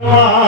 Oh,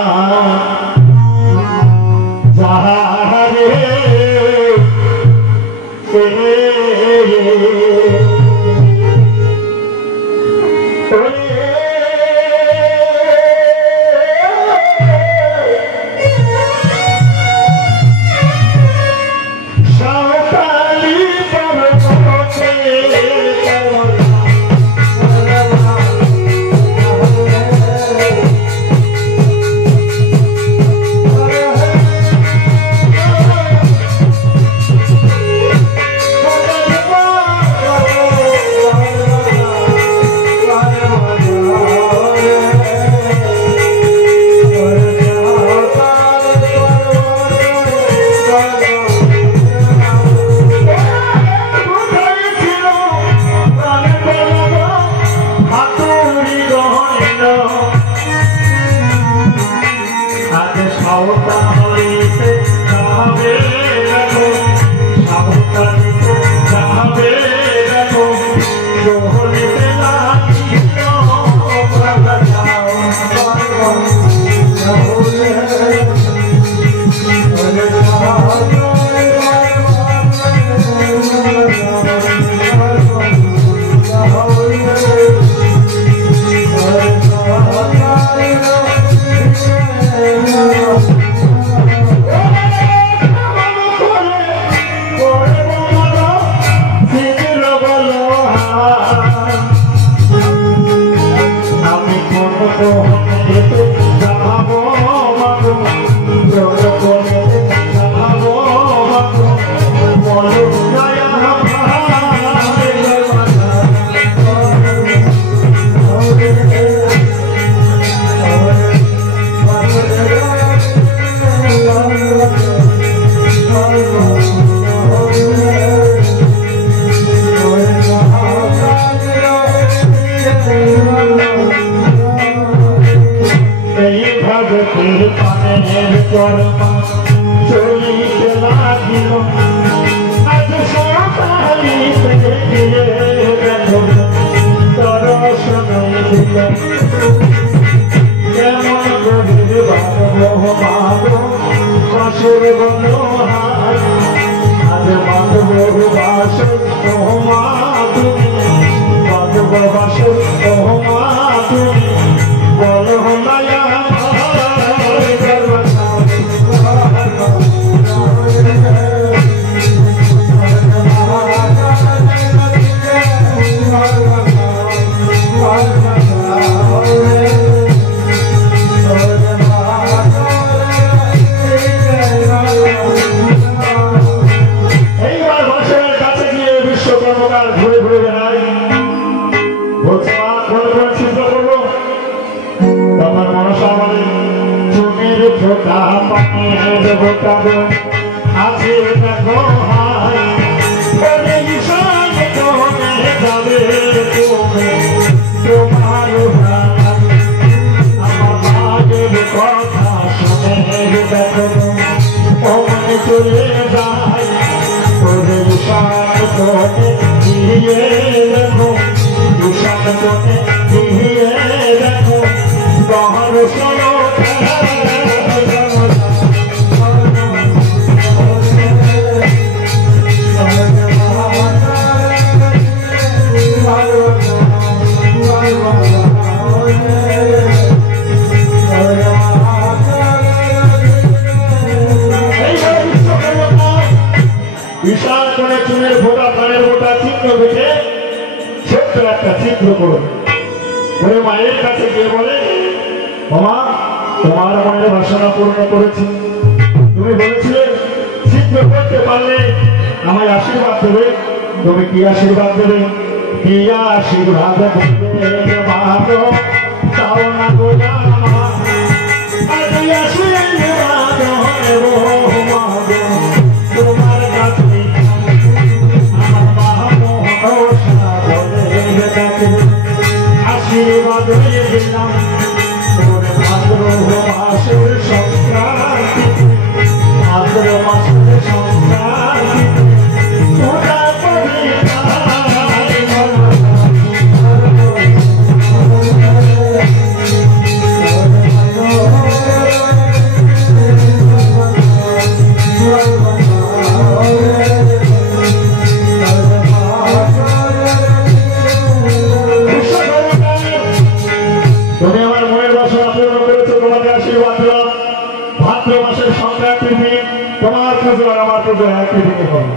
পুজো আর আমার পুজো একই দিনে হবে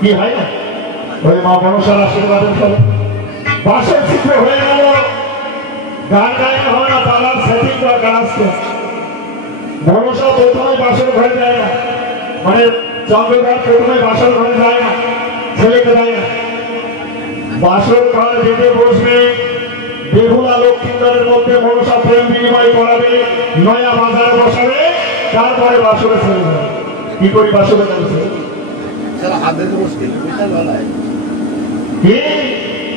কি হয় না ওই মা মনসার আশীর্বাদের ফলে বাসের চিত্র হয়ে গেল গান গায়ে হয় না পালার সেটিং দরকার আসছে মনসা প্রথমে বাসের ঘরে যায় না মানে চন্দ্রকার প্রথমে বাসর ঘরে যায় না ছেলেকে দেয় না বাসর ঘর যেতে বসবে বেহুলা লক্ষ্মীন্দরের মধ্যে মনসা প্রেম বিনিময় করাবে নয়া বাজারে বসাবে তারপরে বাসরে ছেড়ে যাবে কি করি বাসরে চলছে কি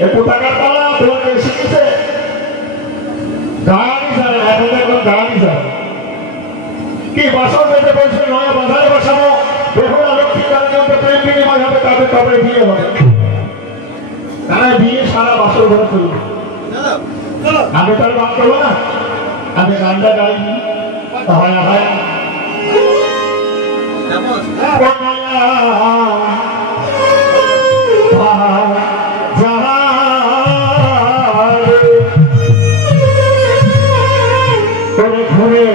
একটু টাকার পালা তোমাকে শিখেছে গানই জানে এখন দেখো গানই জানে কি বাসর যেতে বলছে নয়া বাজারে বসাবো বেহুলা লক্ষ্মীন্দরের মধ্যে প্রেম বিনিময় হবে তাদের তবে বিয়ে হবে তারা বিয়ে সারা বাসর ঘরে চলবে আমি তার গান করবো না আমি গানটা গাই হয় না হয় ঘুরে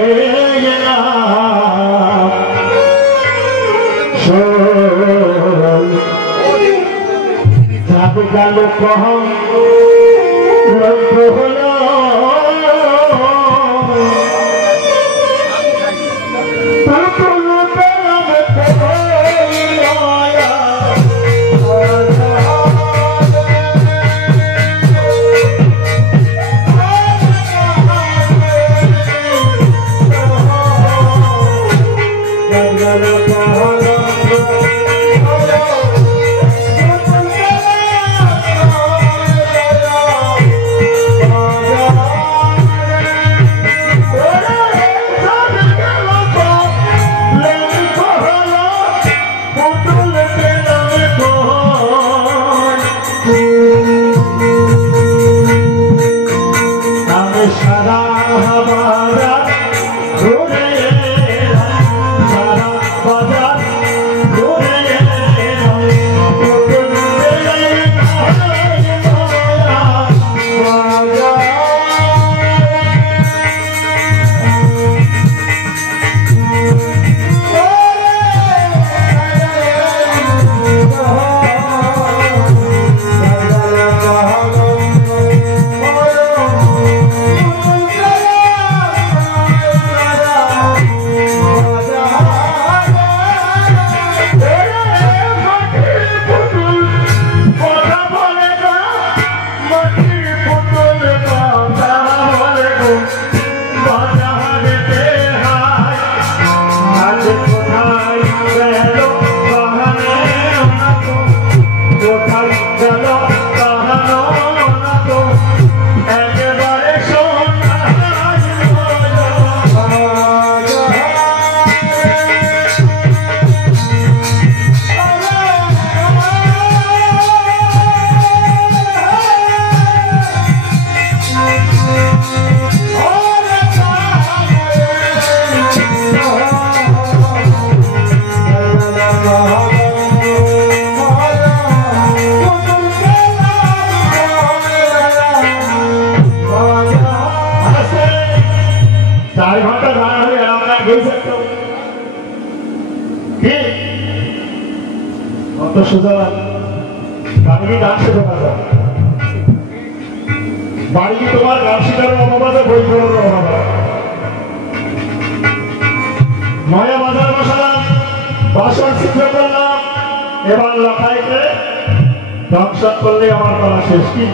গেল কখন হলো বাড়ি তোমার গান শিকারের অভাব আছে বই পড়ার অভাব আছে নয়া বাজার বসালাম বাসন চিত্র করলাম এবার লাখাইকে ধ্বংস করলে আমার করা শেষ কি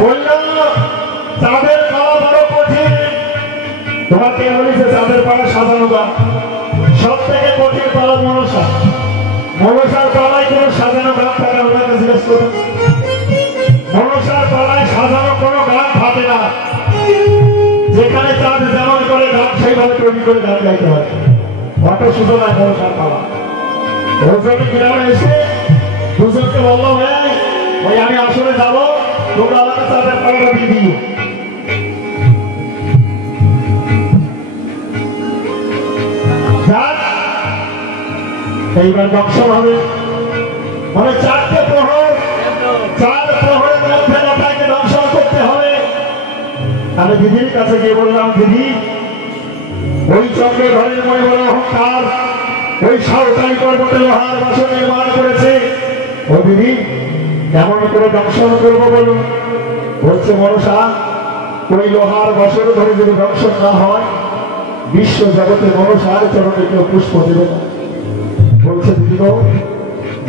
বললাম চাঁদের খাওয়া বড় কঠিন তোমার কে বলেছে চাঁদের পাড়া সাজানো গান সব থেকে কঠিন পালা মনসা মনসার পালায় কোনো সাজানো গান থাকে ওনাকে জিজ্ঞেস করুন মনসার পালায় সাজানো কোনো গান থাকে না যেখানে চাঁদ যেমন করে গান সেইভাবে তৈরি করে গান গাইতে হয় অত সুযোগ মনসার পালা ওজনে গ্রামে এসে দুজনকে বললো ভাই ওই আমি আসলে যাবো তোমরা আমাকে চাঁদের পালাটা দিয়ে দিও এইবার দর্শন হবে মানে চারটে প্রহর 4 প্রহরের মধ্যে লতাকে দর্শন করতে হবে আমি দিদির কাছে গিয়ে বললাম দিদি ওই চন্দ্র ঘরের মনে বড় অহংকার ওই সাঁওতালি পর্বতে লোহার বাসন নির্মাণ করেছে। ও দিদি কেমন করে দংশন করবো বলুন? বলছে মনসা ওই লোহার বাসন ধরে যদি দংশন না হয় বিশ্ব জগতে মনসার চরণে কেউ পুষ্প দেবে না। বলছে দিদি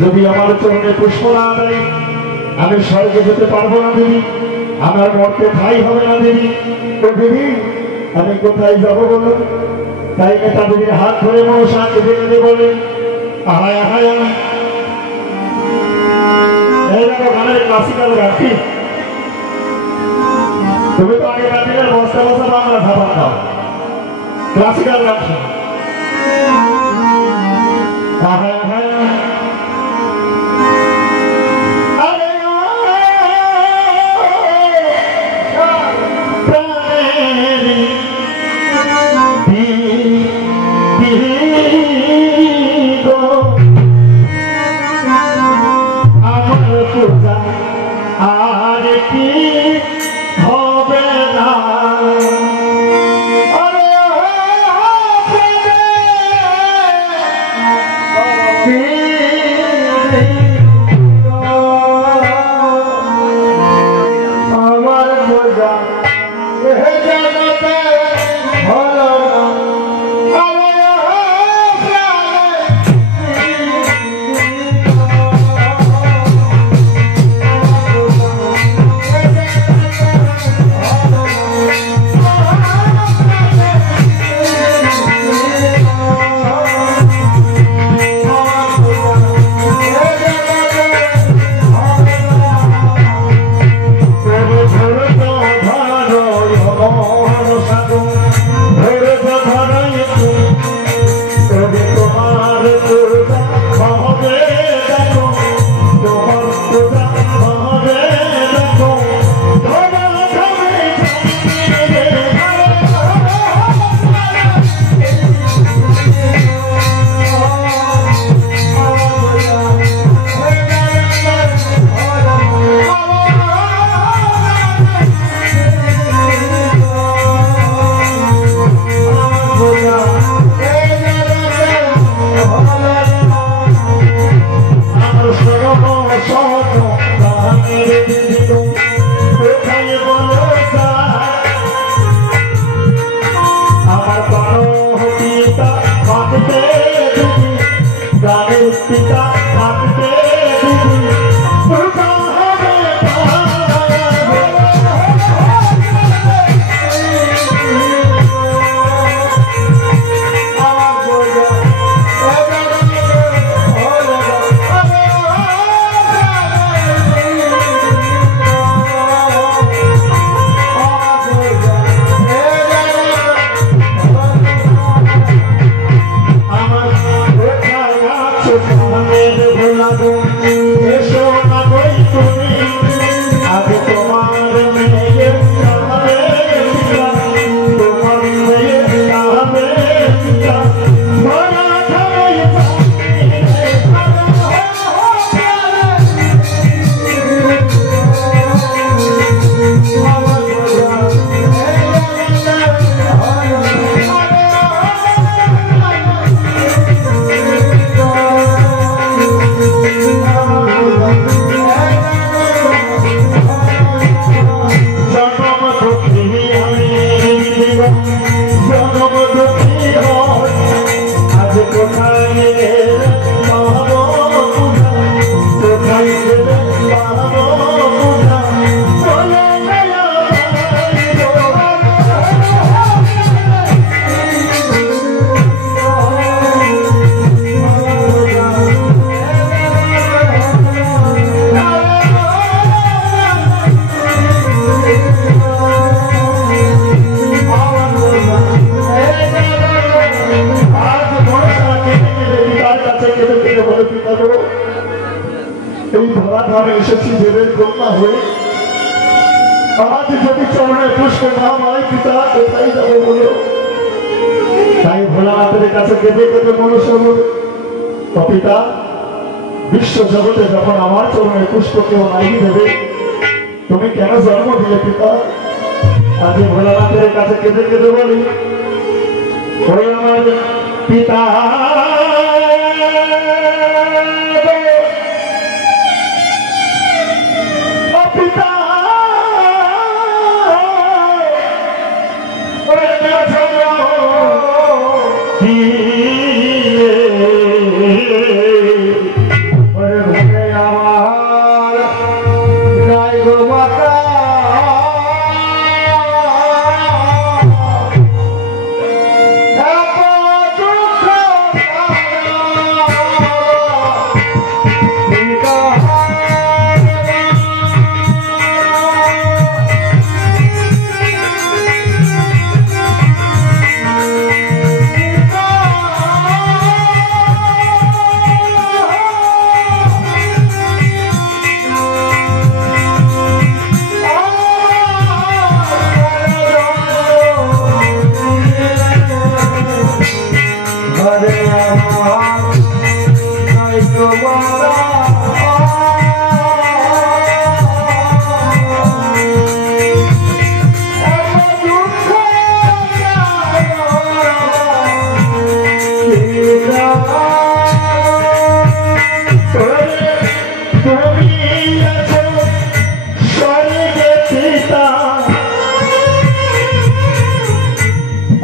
যদি আমার চরণে পুষ্প না দেয় আমি স্বর্গে যেতে পারবো না দিদি, আমার মরতে ঠাই হবে না দিদি। তো দিদি আমি কোথায় যাবো বলুন? তাই নেতা দিদির হাত ধরে মনসা কেঁদে কেঁদে বলে আহায় আহায় এই দেখো গানের ক্লাসিক্যাল গানটি। তুমি তো আগে গানের বস্তা বস্তা বাংলা খাবার খাও, ক্লাসিক্যাল গান আহায় আহায় এসেছি দেবের কন্যা হয়ে আজ যদি চরণে পুষ্প না হয় পিতা কোথায় যাবো বলো? তাই ভোলানাথের কাছে কেঁদে কেঁদে মনসা বলে পিতা বিশ্ব জগতে যখন আমার চরণে পুষ্প কেউ নাই দেবে তুমি কেন জন্ম দিলে পিতা? আজ ভোলানাথের কাছে কেঁদে কেঁদে বলি ওই আমার পিতা পিতা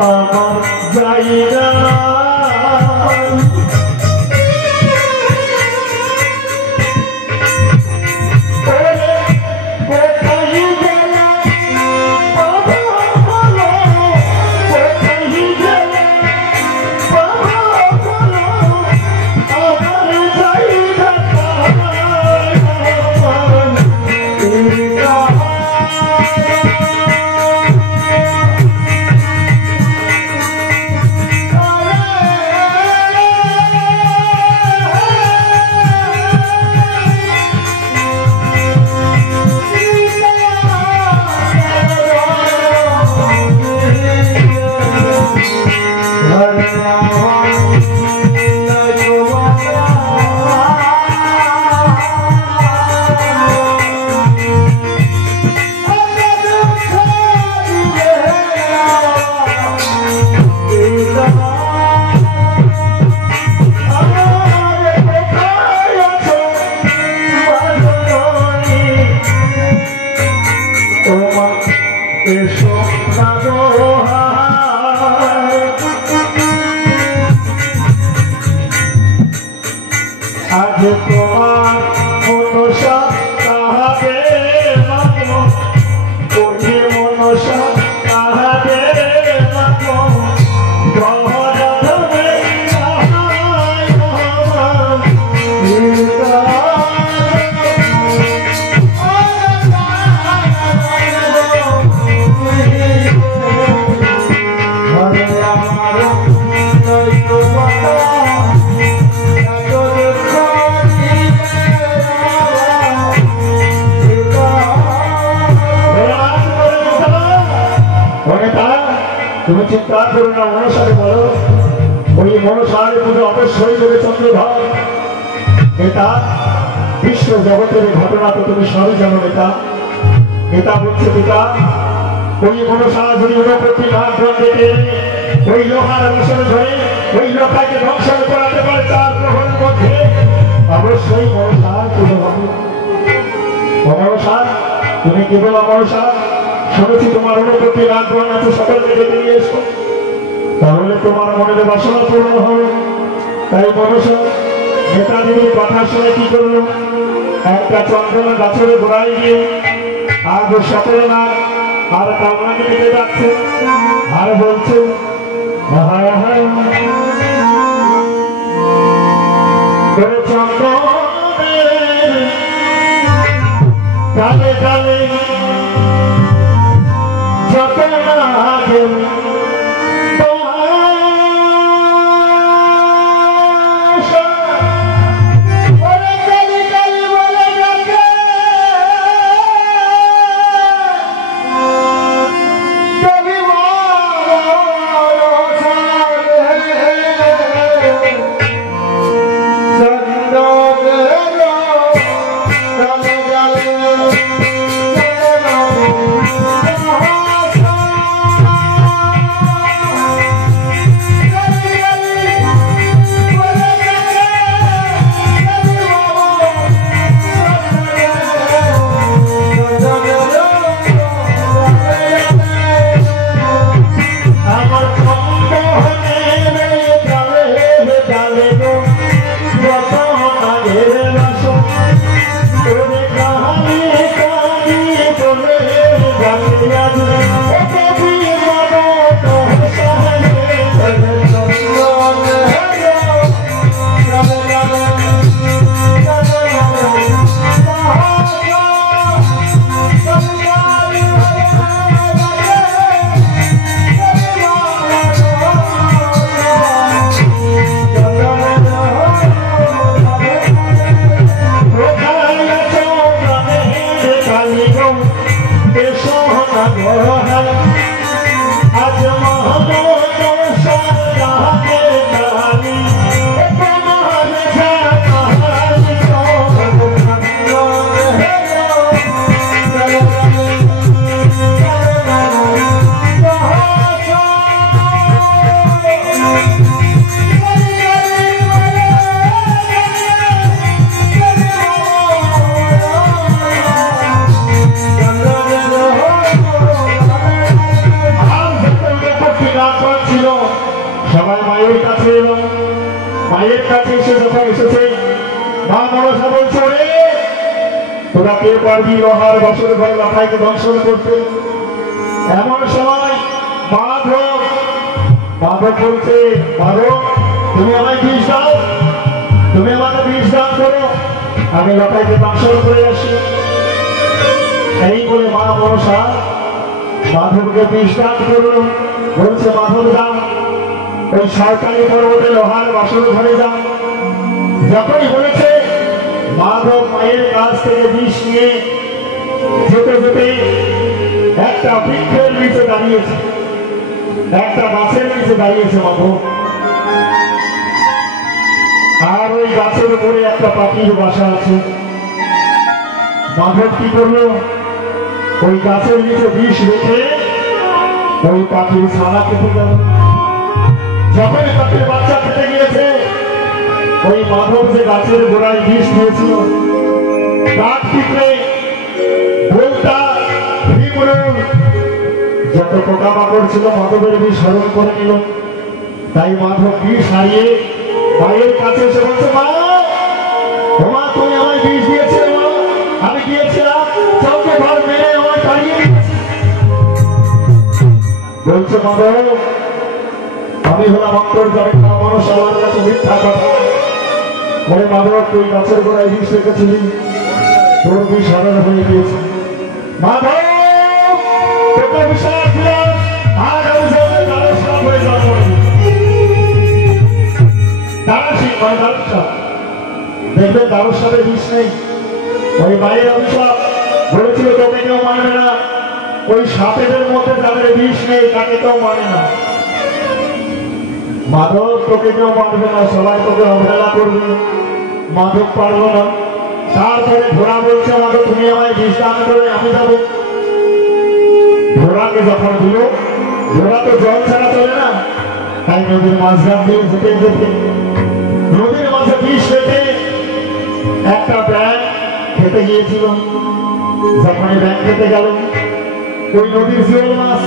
আমার জায়গা আজ তোমার মনসা তাহাকে মাগো ওই মনসা তাহাকে মাগো গহরধনে তাহাই আমার পিতা তুমি চিন্তা করো না মনসারে বলো ওই মনসারে পুজো অবশ্যই দেবে চন্দ্রধর এটা বিশ্ব জগতের ঘটনা তো তুমি সবই জানো নেতা নেতা বলছে পিতা ওই মনসা যদি প্রতি ভাগ্যে ওই লোহার বসনে ধরে ওই লোকাকে ধ্বংস করাতে পারে 4 গ্রহের মধ্যে অবশ্যই মনসার পুজো হবে মনসা তুমি কি বলো মনসা শুনেছি তোমার অনুপ্রতি রাগবান আছে সকলকে ডেকে নিয়ে এসো তাহলে তোমার মনের বাসনা পূর্ণ হবে তাই মনসা নেতাদেরই কথা শুনে কি করলো একটা চন্দনা গাছের গোড়ায় গিয়ে আজ সকলে না আর কামনাকে দিতে যাচ্ছে আর বলছে চন্দনের কালে কালে যত না নাগপাল ছিল সবাই মায়ের কাছে এলো। মায়ের কাছে এসে যখন এসেছে মা মনসা বলছে, রে তোরা কে পারবি লোহার বছর ঘরে লাফাইকে দংশন করতে? এমন সময় মাধব বলছে, মাধব তুমি আমায় বিষ দাও, তুমি আমাকে বিষ দান করো, আমি লাফাইকে দংশন করে আসি। এই বলে মা মনসা মাধবকে বিষ দান করলো। বলছে, মাধব দান ওই সরকারি পর্বতে লোহার বাসর ঘরে যান। যখনই বলেছে মাধব মায়ের কাছ থেকে বিষ নিয়ে যেতে যেতে একটা বৃক্ষের নিচে দাঁড়িয়েছে, একটা গাছের নিচে দাঁড়িয়েছে মাধব। আর ওই গাছের উপরে একটা পাখির বাসা আছে। মাধব কি করলো, ওই গাছের নিচে বিষ রেখে ওই পাখির ছানা খেতে গেল। যখনই পাখির বাচ্চা খেতে গিয়েছে, ওই মাধব যে গাছের গোড়ায় বিষ দিয়েছিল, কাঠ পিঁপড়ে, ভোলটা, ভীমরুল, যত পোকামাকড় ছিল মাধবের বিষ হরণ করে নিল। তাই মাধব বিষ হারিয়ে মায়ের কাছে এসে বলছে, মা তোমা তুমি আমায় বিষ দিয়েছিলে, মা আমি গিয়েছিলাম চৌকে ঘর মেরে আমায় তাড়িয়ে দিয়েছি। বলছে, মাধব আমি হলাম অন্তর্জামী মানুষ, আমার কাছে মিথ্যা কথা বলে। মাধব তুই গাছের গোড়ায় বিষ রেখেছিলি, তোর বিষ হরণ হয়ে গিয়েছে। মাধব তোকে বিশ্বাস দিলাম, আর আমি সামনে দ্বারসাপ হয়ে যাবো। দ্বারসিং মানে দ্বারসাপ, দেখবে দ্বারসাপের বিষ নেই। ওই মায়ের অভিশাপ বলেছিল তোকে কেউ মানবে না, ওই সাপেদের মধ্যে যাদের বিষ নেই তাকে কেউ মানে না। মাধব তোকে কেউ মানবে না, সবাই তোকে অবহেলা করবে। মাধব পারলো না। তারপরে ঘোড়া বলছে, মাধব তুমি আমায় বিষ দান করে আমি যাবো। ঘোড়াকে যখন দিল, ঘোড়া তো জল ছাড়া চলে না, তাই নদীর মাঝখান দিয়ে যেতে যেতে নদীর মাঝে বিষ রেখে একটা ব্যাঙ খেতে গিয়েছিল। যখন এই ব্যাঙ খেতে গেল, ওই নদীর জিওল মাছ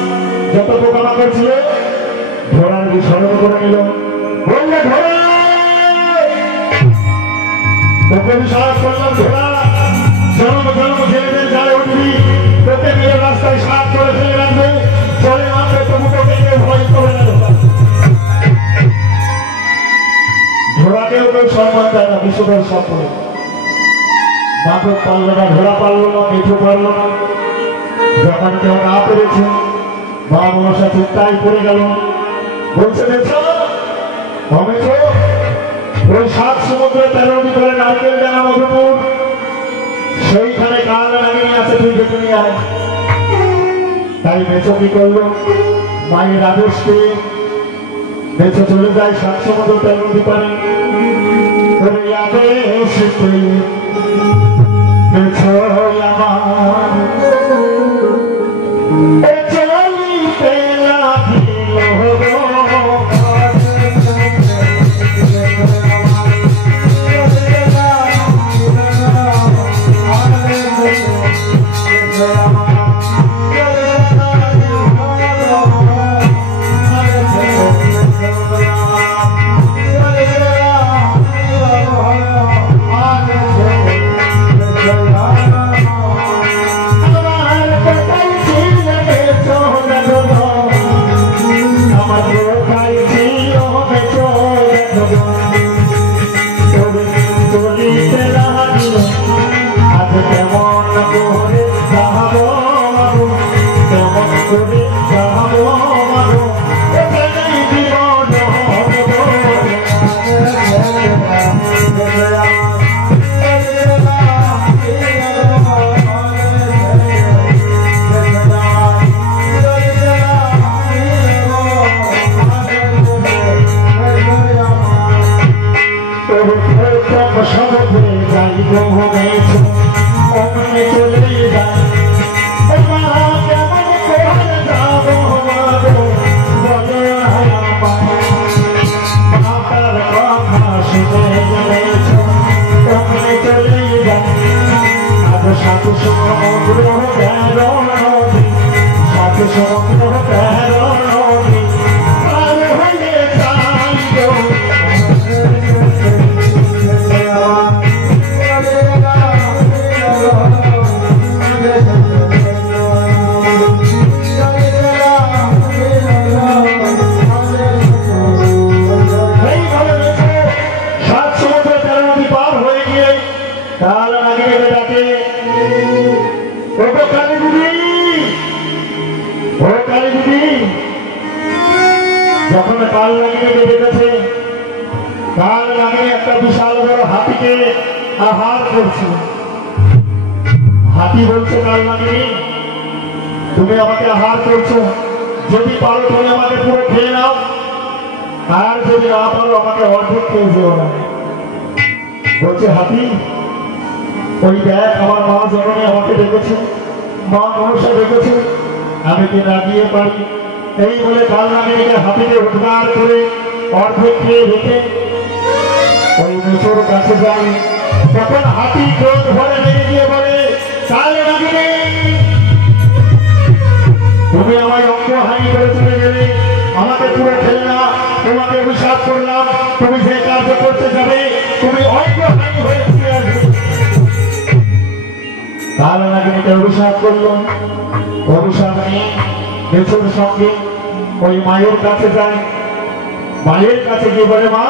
যত পোকামাকড় ছিল ঘোড়ার বিষ হরণ করে নিল। বললে, ঘোড়া তোকে বিশ্বাস করলাম, ঘোড়া জন্ম জন্ম ছেলেদের জালে উঠবি, তোকে মেয়ে রাস্তায় সাপ করে ফেলে রাখবে, চলে মারবে, তবু তোকে কেউ ভয় করে না। ঘোড়াকেও কেউ সম্মান দেয় না, বিশ্বদের স্বপ্ন। মাধব পারল না, ঘোড়া পারল না, মিঠু পারল না। যখন কেউ না পেরেছে, মা মনসা চিন্তায় পড়ে গেল। বলছে, ওই 7 সমুদ্রে 13 নদী করে নারকেল ডাঙা মধুপুর, সেইখানে কাল নাগিনী আছে, তুই দেখে নিয়ে আয়। তাই মেছো কি করলো, মায়ের আদেশ পেয়ে মেছো চলে যায় 7 সমুদ্র 13 নদী পারে। মেছো আমার চলিতে লাগিল, যখন কাল লাগিয়ে দেখেছে কাল লাগিয়ে একটা বিশাল বড় হাতিকে আহার করছে। হাতি বলছে কাল লাগিয়ে, তুমি আমাকে আহার করছো, যদি পারো তুমি আমাকে পুরো খেয়ে নাও, আর যদি না পারো আমাকে অর্ধেক খেয়ে যেও না। বলছে হাতি, ওই দেখ আমার মা জননী আমাকে ডেকেছে, মা মনসা ডেকেছে, আমি কি না গিয়ে পারি? এই বলে কাল নাগিনীকে হাতিকে উদ্ধার করে অর্ধেক খেয়ে রেখে ওই মেছোর কাছে যান। তখন হাতি ক্রোধ ভরে লেগে গিয়ে বলে, কাল নাগিনী, তুমি আমায় অঙ্গহানি করে চলে গেলে, আমাকে পুরো খেলে না, তোমাকে অভিশাপ করলাম, তুমি যে কাজ করতে যাবে তুমি অঙ্গহানি হয়ে ফিরে আসবে। কাল নাগিনীকে অভিশাপ করলো। অভিশাপ নিয়ে মেছোর সঙ্গে ওই মায়ের কাছে যায়। মায়ের কাছে গিয়ে বলে, মা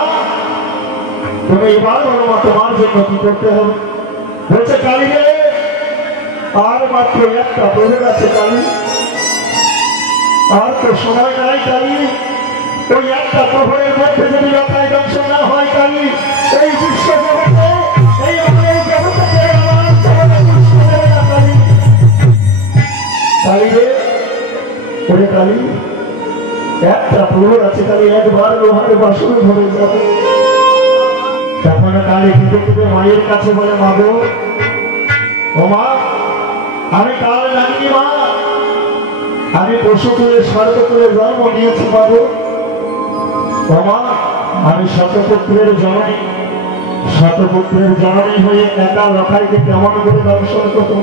তুমি এবার বলো মা তোমার জন্য কি করতে হবে? বলছে, কালী রে, আর মাত্র একটা প্রহর আছে কালী, আর তো সময় নাই কালী। ওই একটা প্রহরের মধ্যে যদি লতায় ধ্বংস না হয় কালী, এই বিশ্ব জগতে এই মায়ের জগতে আমার জীবনে পুষ্প দেবে না কালী। কালী রে, ওরে কালী, একটা প্রহর আছে কালী, একবার লোহার বাসন ভরে যাবে। তখন কালী কেঁদে কেঁদে মায়ের কাছে বলে, মা গো, ও মা, আমি কাল নাগিনী মা, আমি পশু কুলে স্বর্গ কুলে জন্ম নিয়েছি মা গো। ও মা, আমি শতপুত্রের জননী, শতপুত্রের জননী হয়ে একা লখাইকে কেমন করে দর্শন করতো?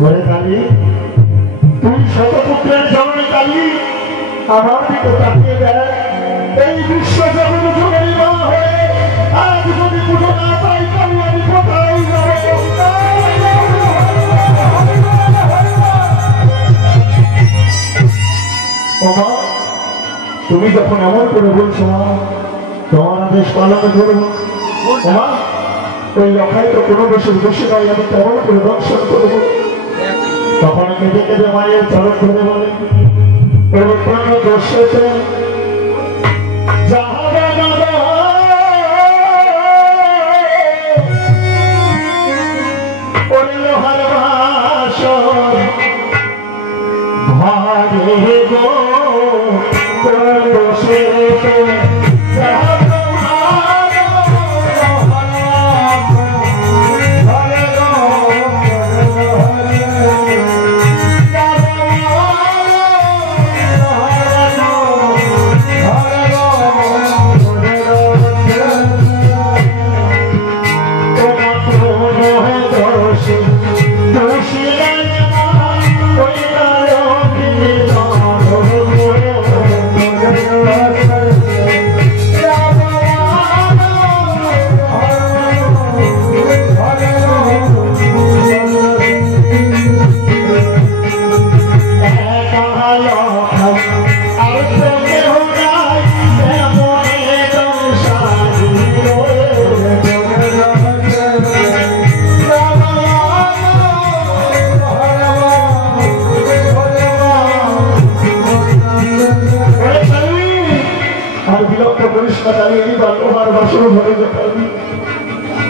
বলে, কালী, তুই শতপুত্রের জননী কালী, আমার দিকে তাকিয়ে দেয়, এই বিশ্ব জগৎ যুগের মা হয়ে আজ যদি পুজো না পাই কালী, আমি কোথায় যাবো? ও মা, তুমি যখন এমন করে বলছো মা, তোমার আদেশ পালন করবো। মা, ওই লখাই তো কোনো বেশি বসে নাই, আমি কেমন করে দর্শন করবো? তখন কেঁদে কেঁদে মায়ের চরণ ধরে বলে, কোন দোষে যাহারা না ওই লোহার বাসন ভারে গো, কোন দোষে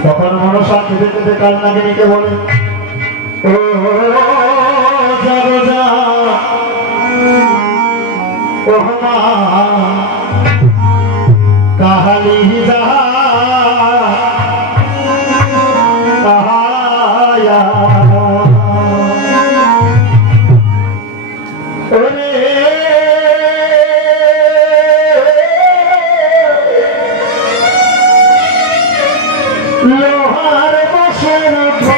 তখন মনসা কেঁদে কেঁদে কাল নাগিনীকে বলে, ও যা ও মা কাহালি যা কাহায়া লোহার বাসন ভরে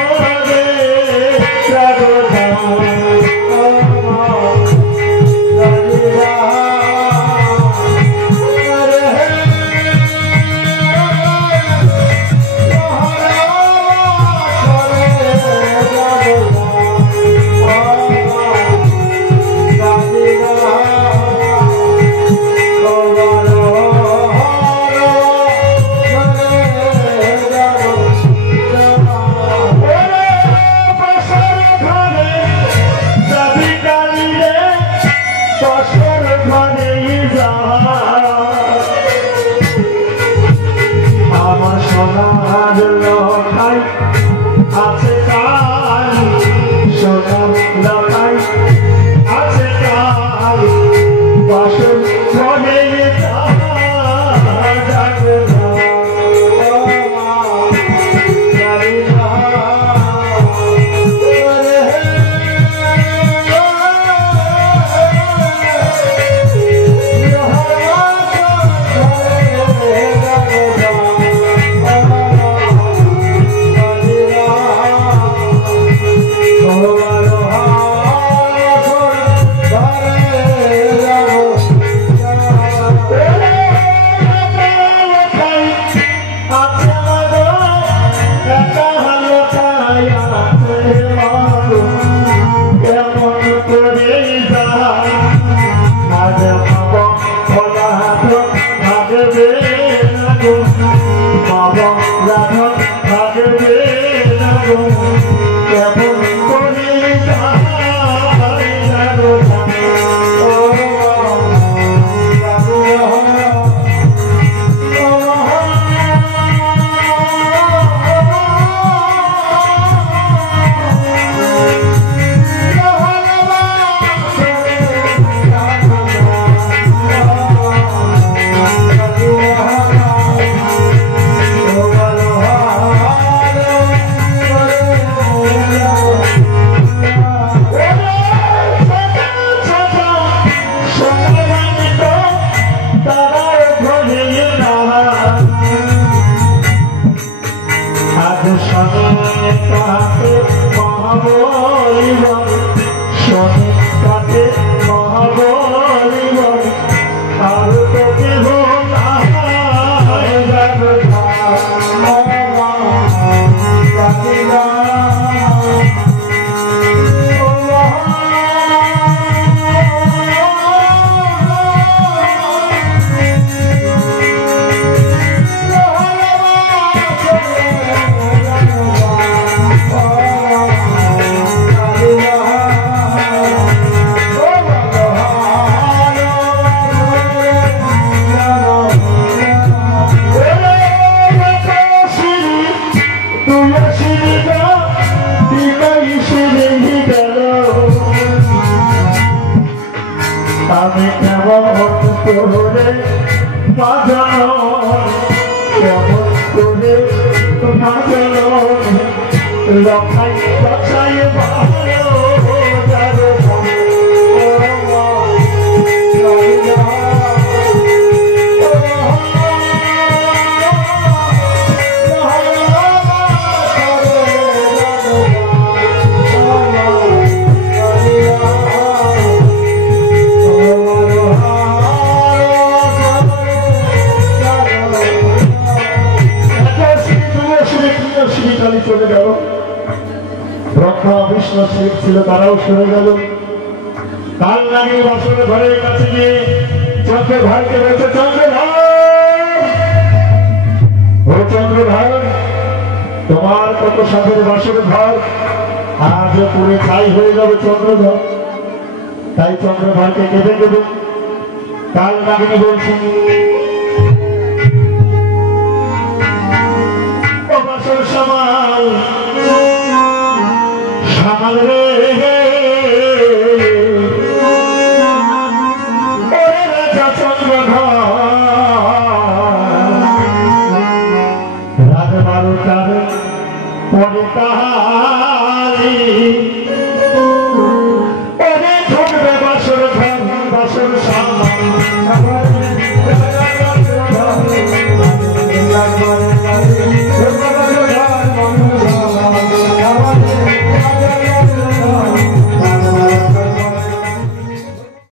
করে বাজানো কেমন করে বাজানো রক্ষাই রক্ষাই ভালো যাবে চলে গেল ব্রহ্মা বিষ্ণু শিব ছিল তারাও সরে গেল কাল নাগিনী বাসনের ঘরের কাছে গিয়ে চন্দ্র ভাইকে বলছে চন্দ্রভাই তোমার কত সাথে বাসনের ঘর আজ পুরে ছাই হয়ে যাবে চন্দ্রধর তাই চন্দ্রভাইকে কেঁদে কেঁদে কাল নাগিনী বলছি সামাল সামাল রে রাজা চন্দ্রধর রাত 12টার পরে তাহারি